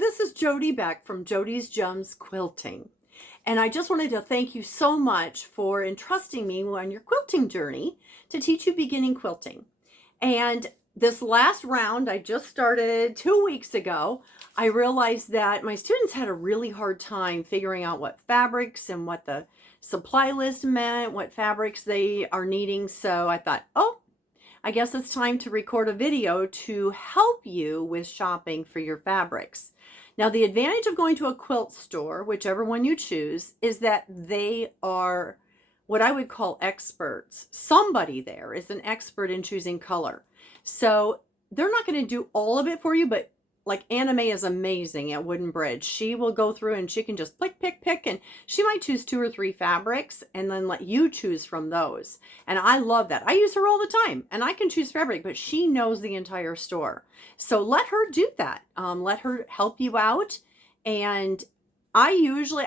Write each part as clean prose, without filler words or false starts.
this is Jody back from Jody's Gems Quilting. And I just wanted to thank you so much for entrusting me on your quilting journey to teach you beginning quilting. And this last round I just started 2 weeks ago, I realized that my students had a really hard time figuring out what fabrics and what the supply list meant, what fabrics they are needing. So I thought, oh, I guess it's time to record a video to help you with shopping for your fabrics. Now, the advantage of going to a quilt store, whichever one you choose, is that they are what I would call experts. Somebody there is an expert in choosing color. So they're not going to do all of it for you, but like Anime is amazing at Wooden Bridge. She will go through and she can just pick, and she might choose 2 or 3 fabrics and then let you choose from those. And I love that. I use her all the time and I can choose fabric, but she knows the entire store. So let her do that. Let her help you out. And I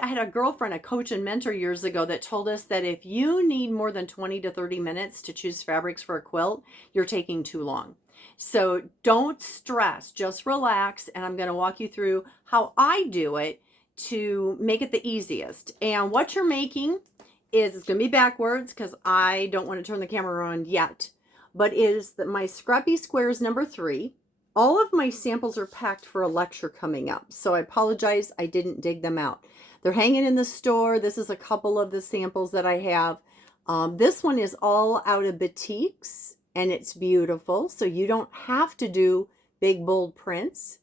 had a girlfriend, a coach and mentor years ago that told us that if you need more than 20 to 30 minutes to choose fabrics for a quilt, you're taking too long. So don't stress, just relax, and I'm going to walk you through how I do it to make it the easiest. And what you're making is, it's going to be backwards because I don't want to turn the camera on yet, but is my Scrappy Squares number 3. All of my samples are packed for a lecture coming up, so I apologize I didn't dig them out. They're hanging in the store. This is a couple of the samples that I have. This one is all out of batiks. And it's beautiful, so you don't have to do big bold prints,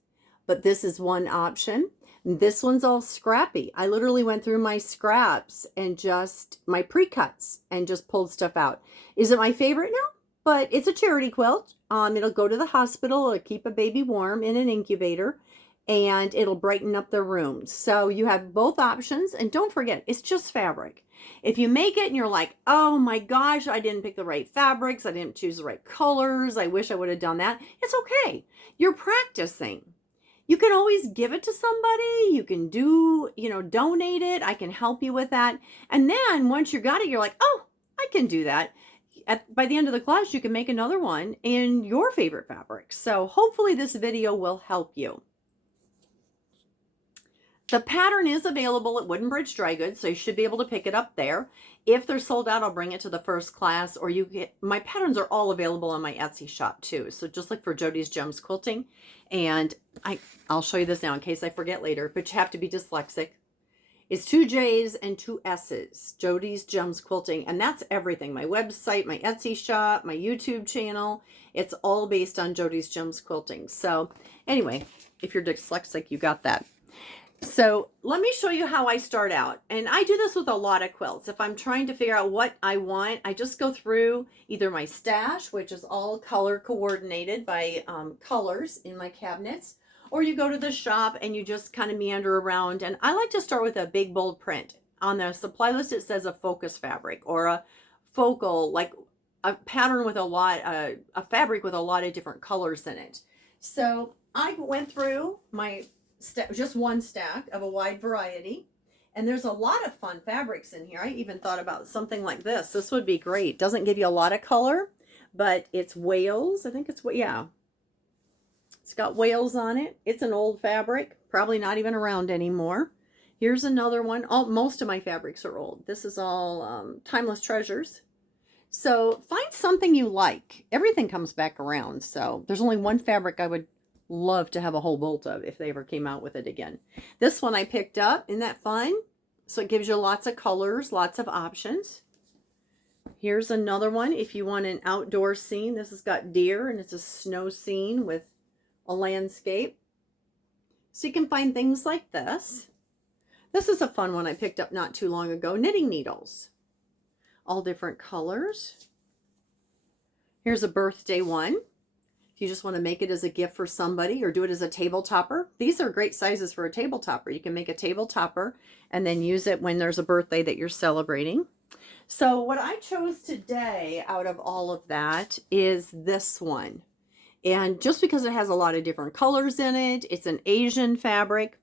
but this is one option. This one's all scrappy. I literally went through my scraps and just my pre-cuts and just pulled stuff out. Is it my favorite? No, but it's a charity quilt. It'll go to the hospital, it'll keep a baby warm in an incubator, and it'll brighten up the room. So you have both options, and don't forget, it's just fabric. If you make it and you're like, oh my gosh, I didn't pick the right fabrics, I didn't choose the right colors, I wish I would have done that, it's okay. You're practicing. You can always give it to somebody. You can donate it. I can help you with that. And then once you got it, you're like, oh, I can do that. By the end of the class, you can make another one in your favorite fabric. So hopefully this video will help you. The pattern is available at Wooden Bridge Dry Goods, so you should be able to pick it up there. If they're sold out, I'll bring it to the first class, or my patterns are all available on my Etsy shop too. So just look for Jody's Gems Quilting, and I'll show you this now in case I forget later, but you have to be dyslexic. It's 2 J's and 2 S's, Jody's Gems Quilting, and that's everything. My website, my Etsy shop, my YouTube channel, it's all based on Jody's Gems Quilting. So anyway, if you're dyslexic, you got that. So let me show you how I start out. And I do this with a lot of quilts. If I'm trying to figure out what I want, I just go through either my stash, which is all color coordinated by colors in my cabinets, or you go to the shop and you just kind of meander around. And I like to start with a big bold print. On the supply list, it says a focus fabric or a focal, like a pattern with a fabric with a lot of different colors in it. So I went through my just one stack of a wide variety, and there's a lot of fun fabrics in here. I even thought about something like this. This would be great. Doesn't give you a lot of color, but it's Wales. I think it's, yeah, it's got Wales on it. It's an old fabric, probably not even around anymore. Here's another one. Most of my fabrics are old. This is all timeless treasures. So find something you like. Everything comes back around. So there's only one fabric I would love to have a whole bolt of if they ever came out with it again. This one I picked up. Isn't that fun? So it gives you lots of colors, lots of options. Here's another one if you want an outdoor scene. This has got deer and it's a snow scene with a landscape. So you can find things like this. This is a fun one I picked up not too long ago. Knitting needles. All different colors. Here's a birthday one. You just want to make it as a gift for somebody or do it as a table topper. These are great sizes for a table topper. You can make a table topper and then use it when there's a birthday that you're celebrating. So what I chose today out of all of that is this one. And just because it has a lot of different colors in it, it's an Asian fabric.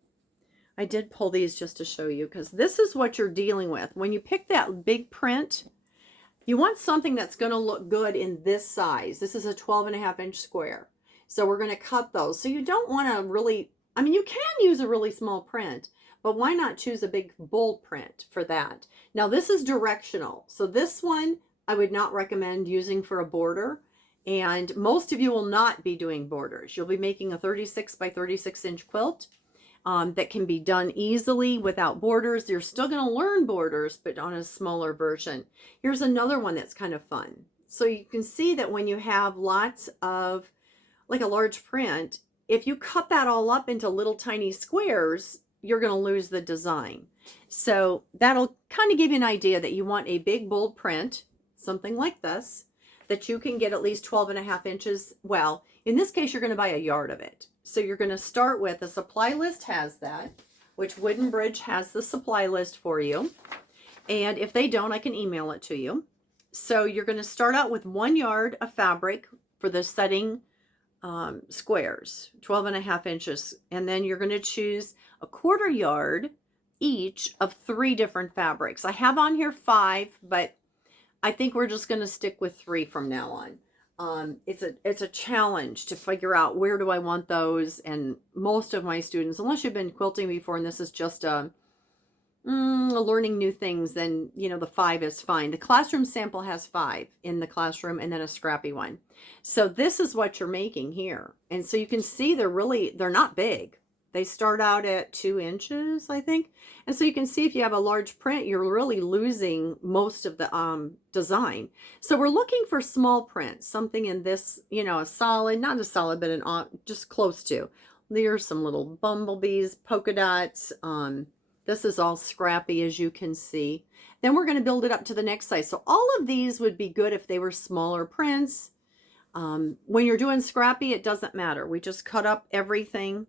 I did pull these just to show you because this is what you're dealing with. When you pick that big print, you want something that's going to look good in this size. This is a 12.5-inch square. So we're going to cut those. So you don't want to really I mean, you can use a really small print, but why not choose a big bold print for that? Now this is directional. So this one I would not recommend using for a border. And most of you will not be doing borders. You'll be making a 36 by 36 inch quilt that can be done easily without borders. You're still going to learn borders, but on a smaller version. Here's another one that's kind of fun. So you can see that when you have lots of, like a large print, if you cut that all up into little tiny squares, you're going to lose the design. So that'll kind of give you an idea that you want a big bold print, something like this, that you can get at least 12.5 inches. Well, in this case, you're going to buy a yard of it. So you're going to start with, the supply list has that, which Wooden Bridge has the supply list for you. And if they don't, I can email it to you. So you're going to start out with 1 yard of fabric for the setting squares, 12.5 inches. And then you're going to choose a 1/4 yard each of 3 different fabrics. I have on here 5, but I think we're just going to stick with 3 from now on. It's a challenge to figure out where do I want those. And most of my students, unless you've been quilting before and this is just learning new things, then you know the 5 is fine. The classroom sample has 5 in the classroom and then a scrappy one. So this is what you're making here. And so you can see they're not big. They start out at 2 inches, I think. And so you can see if you have a large print, you're really losing most of the design. So we're looking for small prints, something in this, you know, a solid, not a solid, but just close to. There's some little bumblebees, polka dots. This is all scrappy, as you can see. Then we're going to build it up to the next size. So all of these would be good if they were smaller prints. When you're doing scrappy, it doesn't matter. We just cut up everything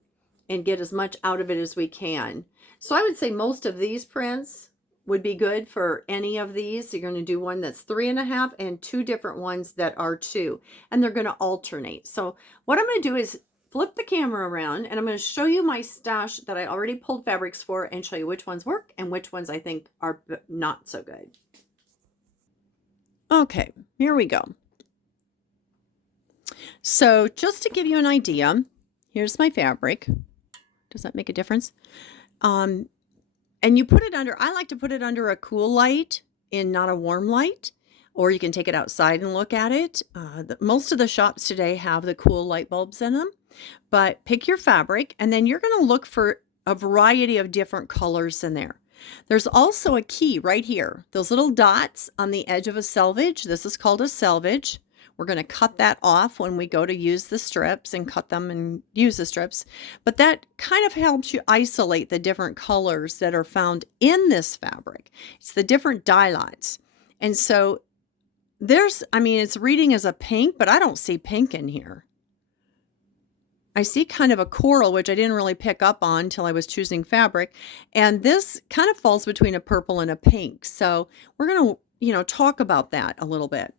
and get as much out of it as we can. So I would say most of these prints would be good for any of these. So you're going to do one that's 3.5 and 2 different ones that are 2, and they're going to alternate. So what I'm going to do is flip the camera around and I'm going to show you my stash that I already pulled fabrics for and show you which ones work and which ones I think are not so good. Okay, here we go. So just to give you an idea, here's my fabric. Does that make a difference? And you put it under, I like to put it under a cool light and not a warm light, or you can take it outside and look at it. Most of the shops today have the cool light bulbs in them, but pick your fabric and then you're going to look for a variety of different colors in there. There's also a key right here. Those little dots on the edge of a selvage. This is called a selvage. We're going to cut that off when we go to use the strips and cut them and use the strips. But that kind of helps you isolate the different colors that are found in this fabric. It's the different dye lots. And so it's reading as a pink, but I don't see pink in here. I see kind of a coral, which I didn't really pick up on until I was choosing fabric. And this kind of falls between a purple and a pink. So we're going to, talk about that a little bit.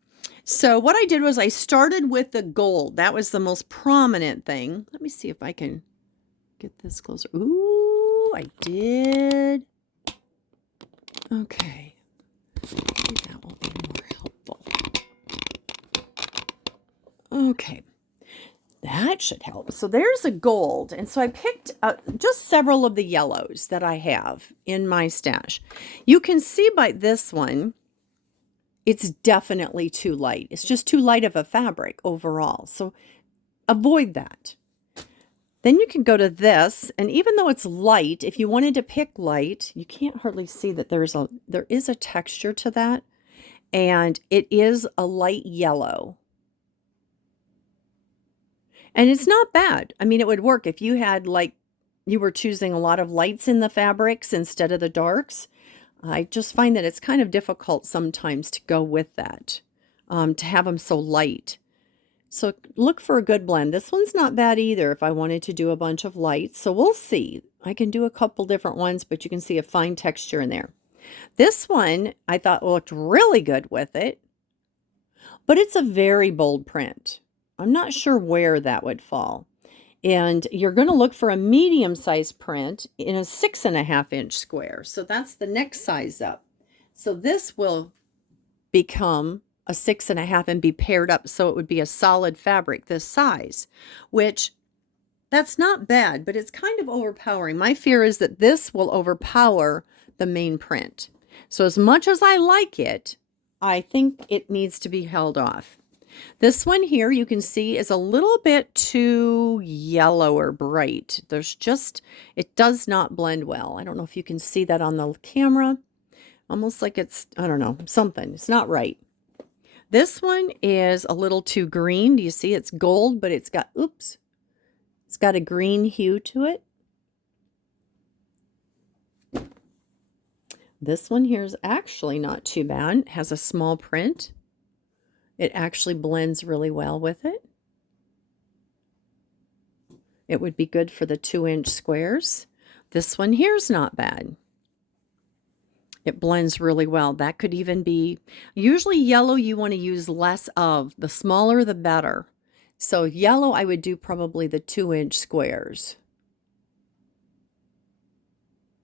So what I did was I started with the gold. That was the most prominent thing. Let me see if I can get this closer. Ooh, I did. Okay. Maybe that will be more helpful. Okay. That should help. So there's a gold. And so I picked just several of the yellows that I have in my stash. You can see by this one, it's definitely too light. It's just too light of a fabric overall. So avoid that. Then you can go to this, and even though it's light, if you wanted to pick light, you can't hardly see that there is a texture to that, and it is a light yellow. And it's not bad. I mean, it would work if you had you were choosing a lot of lights in the fabrics instead of the darks. I just find that it's kind of difficult sometimes to go with that, to have them so light. So look for a good blend. This one's not bad either if I wanted to do a bunch of lights. So we'll see. I can do a couple different ones, but you can see a fine texture in there. This one I thought looked really good with it, but it's a very bold print. I'm not sure where that would fall. And you're going to look for a medium-sized print in a 6.5-inch square. So that's the next size up. So this will become a 6.5 and be paired up. So it would be a solid fabric this size, which That's not bad, but it's kind of overpowering. My fear is that this will overpower the main print. So as much as I like it, I think it needs to be held off. This one here you can see is a little bit too yellow or bright. It does not blend well. I don't know if you can see that on the camera. Almost like it's, I don't know, something. It's not right. This one is a little too green. Do you see it's gold, but it's got, oops, it's got a green hue to it. This one here is actually not too bad. It has a small print. It actually blends really well with it. It would be good for the 2-inch squares. This one here is not bad. It blends really well. That could even be, usually yellow you want to use less of. The smaller the better. So yellow I would do probably the 2-inch squares.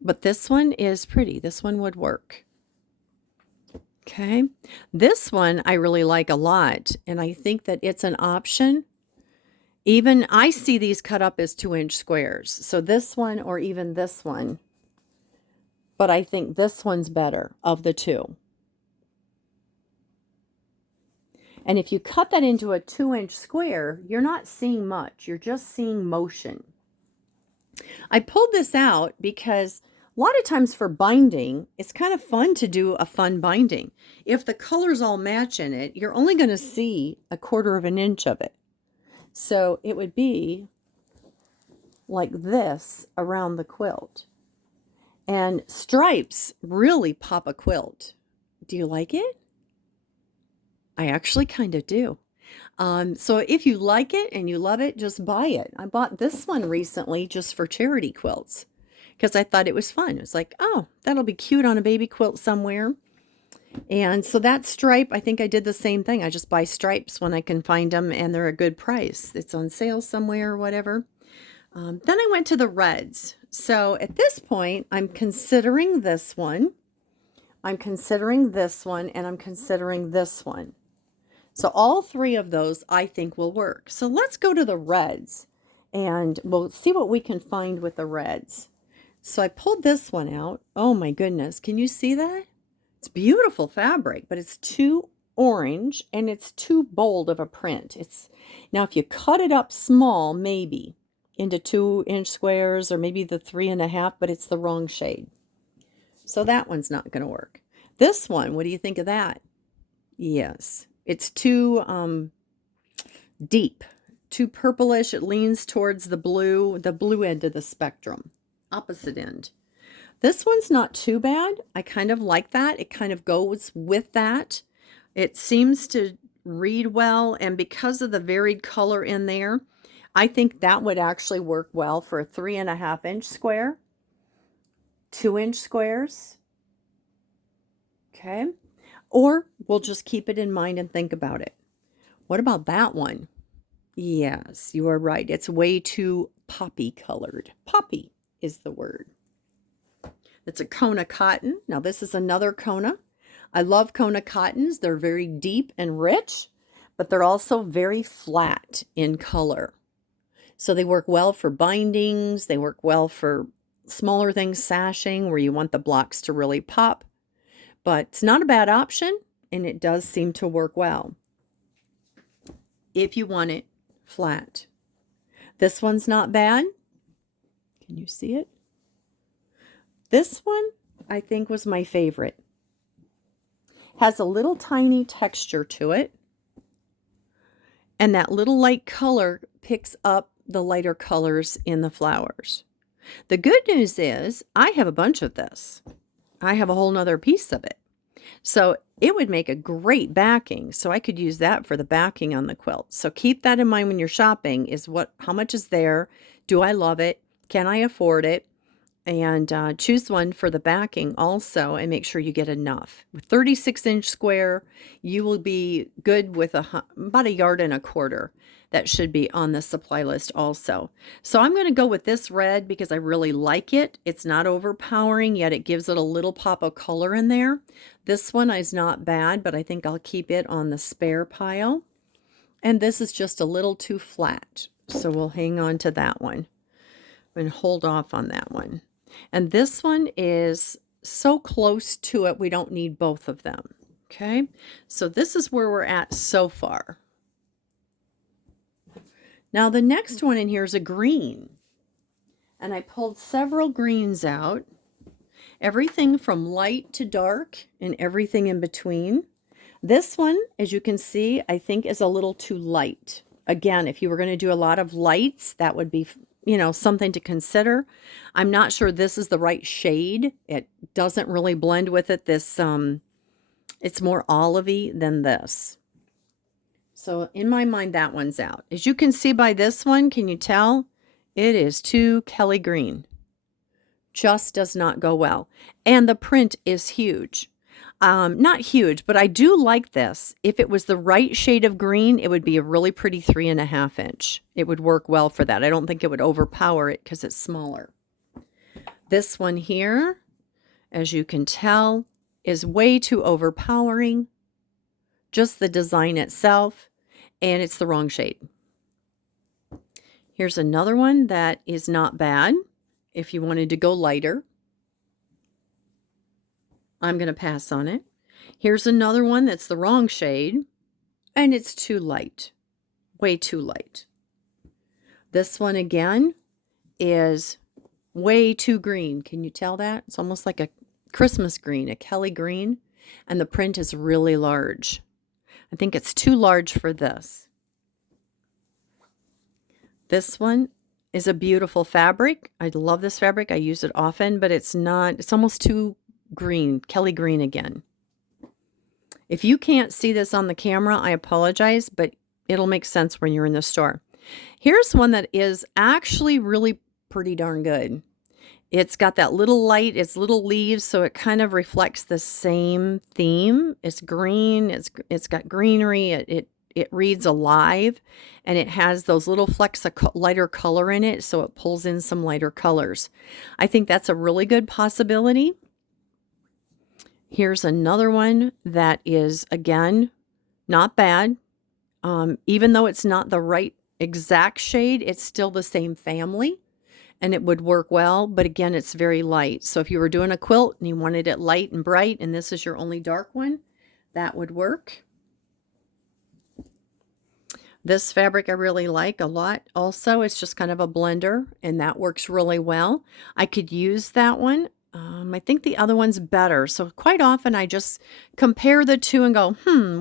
But this one is pretty. This one would work. Okay. This one I really like a lot, and I think that it's an option. Even I see these cut up as 2-inch squares. So this one or even this one. But I think this one's better of the two. And if you cut that into a 2-inch square, you're not seeing much. You're just seeing motion. I pulled this out because a lot of times for binding, it's kind of fun to do a fun binding. If the colors all match in it, you're only going to see 1/4 of an inch of it. So it would be like this around the quilt. And stripes really pop a quilt. Do you like it? I actually kind of do. So if you like it and you love it, just buy it. I bought this one recently just for charity quilts because I thought it was fun. It's like, oh, that'll be cute on a baby quilt somewhere. And so that stripe, I think I did the same thing. I just buy stripes when I can find them and they're a good price. It's on sale somewhere or whatever. Then I went to the reds. So at this point, I'm considering this one. I'm considering this one, and I'm considering this one. So all 3 of those I think will work. So let's go to the reds, and we'll see what we can find with the reds. So I pulled this one out. Oh my goodness, can you see that? It's beautiful fabric, but it's too orange, and it's too bold of a print. Now if you cut it up small, maybe into 2-inch squares or maybe the 3.5, but it's the wrong shade. So that one's not going to work. This one, what do you think of that? Yes, it's too deep, too purplish. It leans towards the blue end of the spectrum, opposite end. This one's not too bad. I kind of like that. It kind of goes with that. It seems to read well, and because of the varied color in there, I think that would actually work well for a 3.5-inch square, 2-inch squares. Okay. Or we'll just keep it in mind and think about it. What about that one? Yes, you are right. It's way too poppy colored. Poppy is the word. It's a Kona cotton. Now this is another Kona. I love Kona cottons. They're very deep and rich, but they're also very flat in color. So they work well for bindings. They work well for smaller things, sashing, where you want the blocks to really pop. But it's not a bad option, and it does seem to work well if you want it flat. This one's not bad. Can you see it? This one, I think, was my favorite. Has a little tiny texture to it, and that little light color picks up the lighter colors in the flowers. The good news is I have a bunch of this. I have a whole nother piece of it. So it would make a great backing. So I could use that for the backing on the quilt. So keep that in mind when you're shopping, is how much is there? Do I love it? Can I afford it? And choose one for the backing also, and make sure you get enough. With 36-inch square, you will be good with about 1.25 yards. That should be on the supply list also. So I'm going to go with this red because I really like it. It's not overpowering, yet it gives it a little pop of color in there. This one is not bad, but I think I'll keep it on the spare pile. And this is just a little too flat. So we'll hang on to that one and hold off on that one. And this one is so close to it, we don't need both of them. Okay, so this is where we're at so far. Now the next one in here is a green. And I pulled several greens out. Everything from light to dark and everything in between. This one, as you can see, I think is a little too light. Again, if you were going to do a lot of lights, that would be, you know, something to consider. I'm not sure this is the right shade. It doesn't really blend with it. This, it's more olivey than this. So in my mind, that one's out. As you can see by this one, can you tell? It is too Kelly green. Just does not go well. And the print is huge. Not huge, but I do like this. If it was the right shade of green, it would be a really pretty 3.5 inch. It would work well for that. I don't think it would overpower it because it's smaller. This one here, as you can tell, is way too overpowering. Just the design itself, and it's the wrong shade. Here's another one that is not bad if you wanted to go lighter. I'm going to pass on it. Here's another one that's the wrong shade, and it's too light, way too light. This one again is way too green. Can you tell that? It's almost like a Christmas green, a Kelly green, and the print is really large. I think it's too large for this. This one is a beautiful fabric. I love this fabric. I use it often, but it's not, it's almost too green, Kelly green again. If you can't see this on the camera, I apologize, but it'll make sense when you're in the store. Here's one that is actually really pretty darn good. It's got that little light, it's little leaves, so it kind of reflects the same theme. It's green, it's got greenery, it reads alive, and it has those little flecks of lighter color in it, so it pulls in some lighter colors. I think that's a really good possibility. Here's another one that is, again, not bad. Even though it's not the right exact shade, it's still the same family, and it would work well, but again, it's very light. So if you were doing a quilt and you wanted it light and bright, and this is your only dark one, that would work. This fabric I really like a lot also. It's just kind of a blender, and that works really well. I could use that one. I think the other one's better. So quite often I just compare the two and go,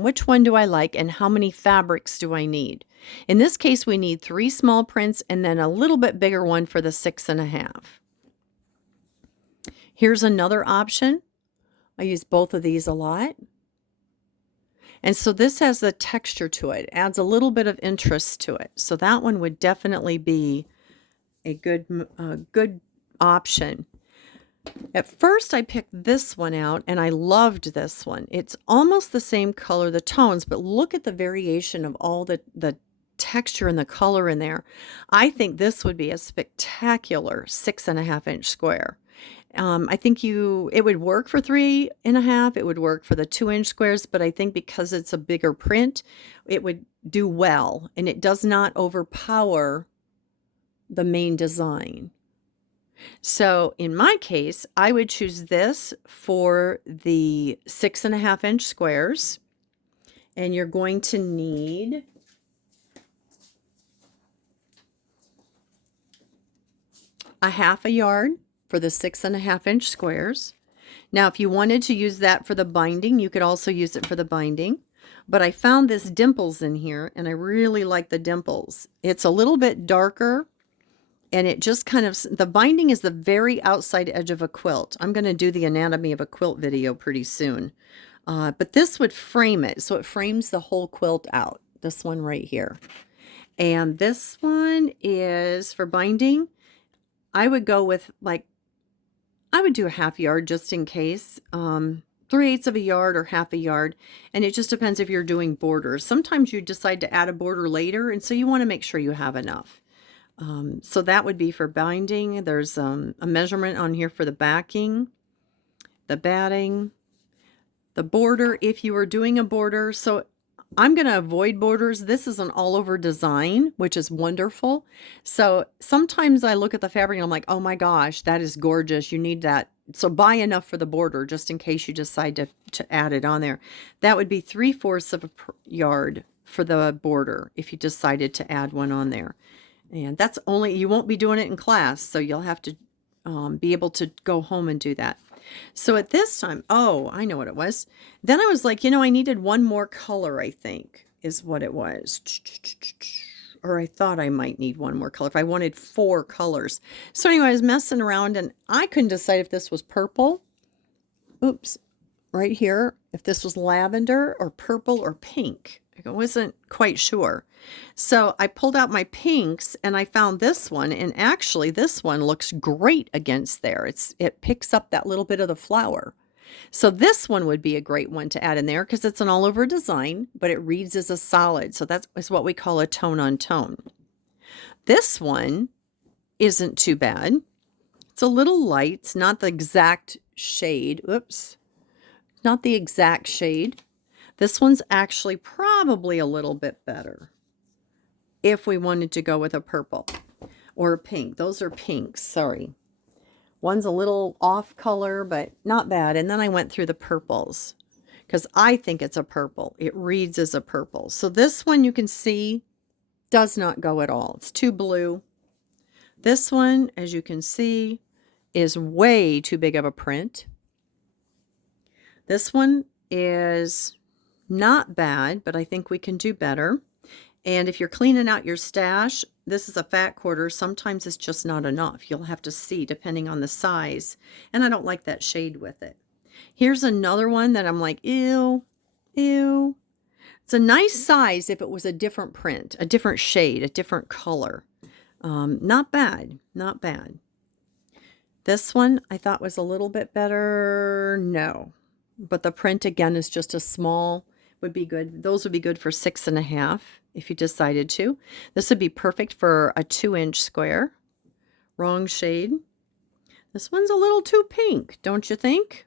which one do I like and how many fabrics do I need? In this case, we need 3 small prints and then a little bit bigger one for the 6.5. Here's another option. I use both of these a lot. And so this has a texture to it, adds a little bit of interest to it. So that one would definitely be a good option. At first I picked this one out and I loved this one. It's almost the same color, the tones, but look at the variation of all the texture and the color in there. I think this would be a spectacular 6.5 inch square. I think it would work for 3.5. It would work for the 2 inch squares, but I think because it's a bigger print, it would do well, and it does not overpower the main design. So in my case, I would choose this for the 6.5 inch squares, and you're going to need a 1/2 yard for the 6.5 inch squares. Now, if you wanted to use that for the binding, you could also use it for the binding. But I found this dimples in here, and I really like the dimples. It's a little bit darker, and it just kind of, the binding is the very outside edge of a quilt. I'm going to do the anatomy of a quilt video pretty soon. But this would frame it, so it frames the whole quilt out. This one right here. And this one is for binding. I would go with I would do a 1/2 yard just in case. 3/8 of a yard or 1/2 yard. And it just depends if you're doing borders. Sometimes you decide to add a border later, and so you want to make sure you have enough. So that would be for binding. There's a measurement on here for the backing, the batting, the border if you were doing a border. So I'm going to avoid borders. This is an all over design, which is wonderful. So sometimes I look at the fabric and I'm like, oh my gosh, that is gorgeous. You need that. So buy enough for the border just in case you decide to add it on there. That would be 3/4 of a yard for the border if you decided to add one on there. And that's only, you won't be doing it in class, so you'll have to be able to go home and do that. So at this time, oh, I know what it was. Then I was like, you know, I needed one more color, I think, is what it was. Or I thought I might need one more color if I wanted 4 colors. So anyway, I was messing around and I couldn't decide if this was purple. Oops, right here. If this was lavender or purple or pink. I wasn't quite sure. So I pulled out my pinks and I found this one, and actually this one looks great against there. It picks up that little bit of the flower. So this one would be a great one to add in there because it's an all over design, but it reads as a solid. So that's what we call a tone on tone. This one isn't too bad. It's a little light. It's not the exact shade. Oops. Not the exact shade. This one's actually probably a little bit better if we wanted to go with a purple or a pink. Those are pinks, sorry. One's a little off color, but not bad. And then I went through the purples because I think it's a purple. It reads as a purple. So this one you can see does not go at all. It's too blue. This one, as you can see, is way too big of a print. This one is not bad, but I think we can do better. And if you're cleaning out your stash, this is a fat quarter. Sometimes it's just not enough. You'll have to see depending on the size. And I don't like that shade with it. Here's another one that I'm like, ew, ew. It's a nice size if it was a different print, a different shade, a different color. Not bad, not bad. This one I thought was a little bit better. No. But the print again is just a small, would be good. Those would be good for 6.5 if you decided to. This would be perfect for a 2-inch square. Wrong shade. This one's a little too pink, don't you think?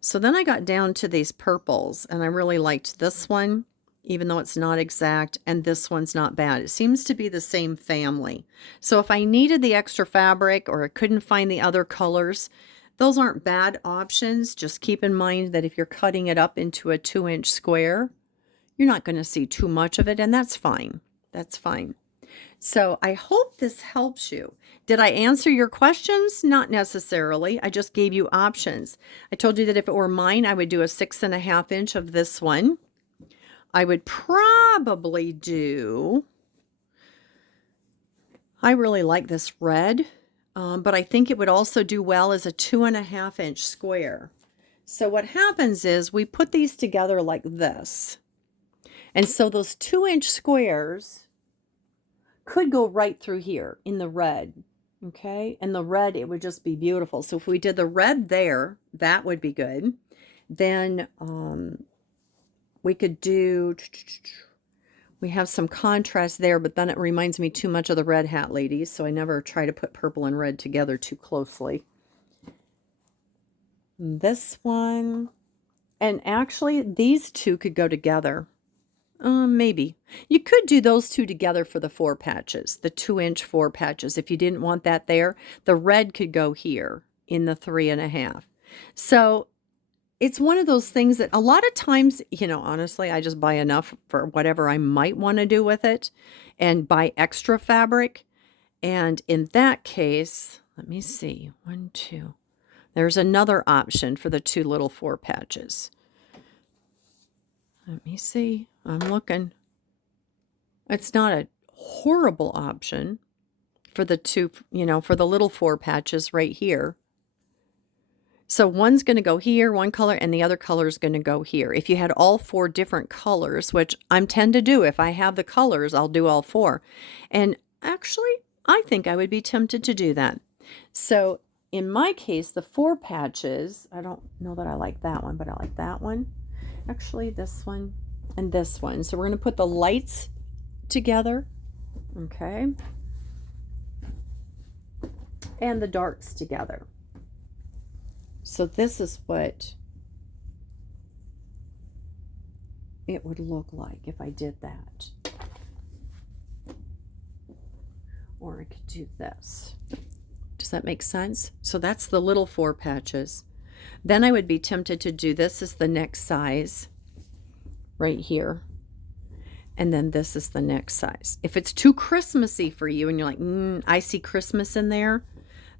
So then I got down to these purples, and I really liked this one, even though it's not exact, and this one's not bad. It seems to be the same family. So if I needed the extra fabric or I couldn't find the other colors, those aren't bad options. Just keep in mind that if you're cutting it up into a 2-inch square, you're not going to see too much of it, and that's fine. That's fine. So I hope this helps you. Did I answer your questions? Not necessarily. I just gave you options. I told you that if it were mine, I would do a 6.5 inch of this one. I would probably do, I really like this red. But I think it would also do well as a 2.5 inch square. So what happens is we put these together like this. And so those 2-inch squares could go right through here in the red. Okay. And the red, it would just be beautiful. So if we did the red there, that would be good. Then we could do, we have some contrast there, but then it reminds me too much of the red hat ladies, so I never try to put purple and red together too closely. This one, and actually these two could go together. Maybe. You could do those two together for the 4 patches, the 2-inch 4 patches. If you didn't want that there, the red could go here in the 3.5. So it's one of those things that a lot of times, you know, honestly, I just buy enough for whatever I might want to do with it and buy extra fabric. And in that case, let me see, 1, 2. There's another option for the 2 little 4 patches. Let me see. I'm looking. It's not a horrible option for the 2, you know, for the little 4 patches right here. So one's going to go here, one color, and the other color is going to go here. If you had all 4 different colors, which I tend to do, if I have the colors, I'll do all 4. And actually, I think I would be tempted to do that. So in my case, the 4 patches, I don't know that I like that one, but I like that one. Actually, this one and this one. So we're going to put the lights together, okay, and the darks together. So this is what it would look like if I did that. Or I could do this. Does that make sense? So that's the little 4 patches. Then I would be tempted to do this as the next size right here. And then this is the next size. If it's too Christmassy for you and you're like, I see Christmas in there,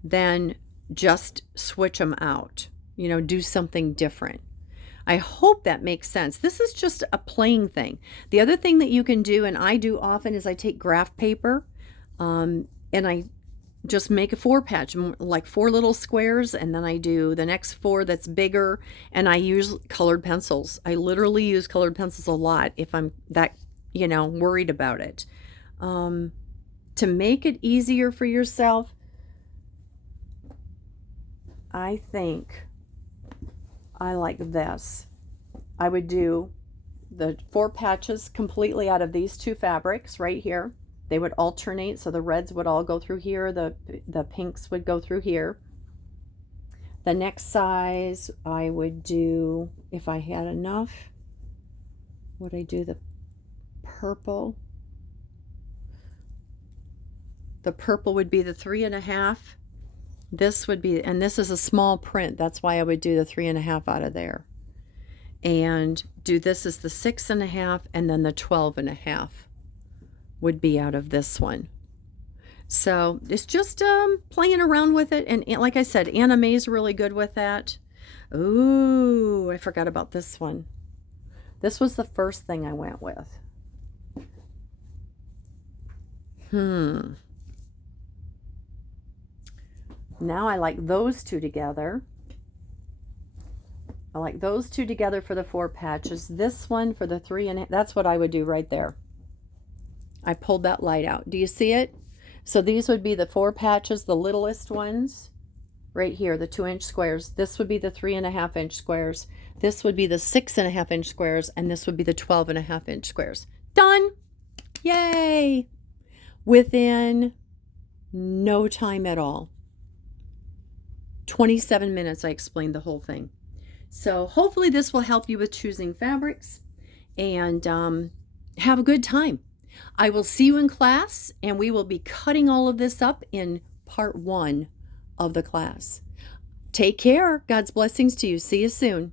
then just switch them out. You know, do something different. I hope that makes sense. This is just a playing thing. The other thing that you can do, and I do often, is I take graph paper and I just make a 4 patch, like 4 little squares, and then I do the next 4 that's bigger, and I use colored pencils. I literally use colored pencils a lot if I'm that, worried about it. To make it easier for yourself, I think I like this. I would do the 4 patches completely out of these 2 fabrics right here. They would alternate, so the reds would all go through here, the pinks would go through here. The next size I would do, if I had enough, would I do the purple? The purple would be the 3.5. This would be, and this is a small print, that's why I would do the 3.5 out of there. And do this as the 6.5, and then the 12.5 would be out of this one. So it's just playing around with it. And like I said, Anna Mae's really good with that. Ooh, I forgot about this one. This was the first thing I went with. Now I like those 2 together. I like those 2 together for the 4 patches. This one for the 3.5. That's what I would do right there. I pulled that light out. Do you see it? So these would be the 4 patches, the littlest ones right here, the 2-inch squares. This would be the 3.5-inch squares. This would be the 6.5-inch squares, and this would be the 12.5-inch squares. Done! Yay! Within no time at all. 27 minutes I explained the whole thing. So hopefully this will help you with choosing fabrics, and have a good time. I will see you in class, and we will be cutting all of this up in part 1 of the class. Take care. God's blessings to you. See you soon.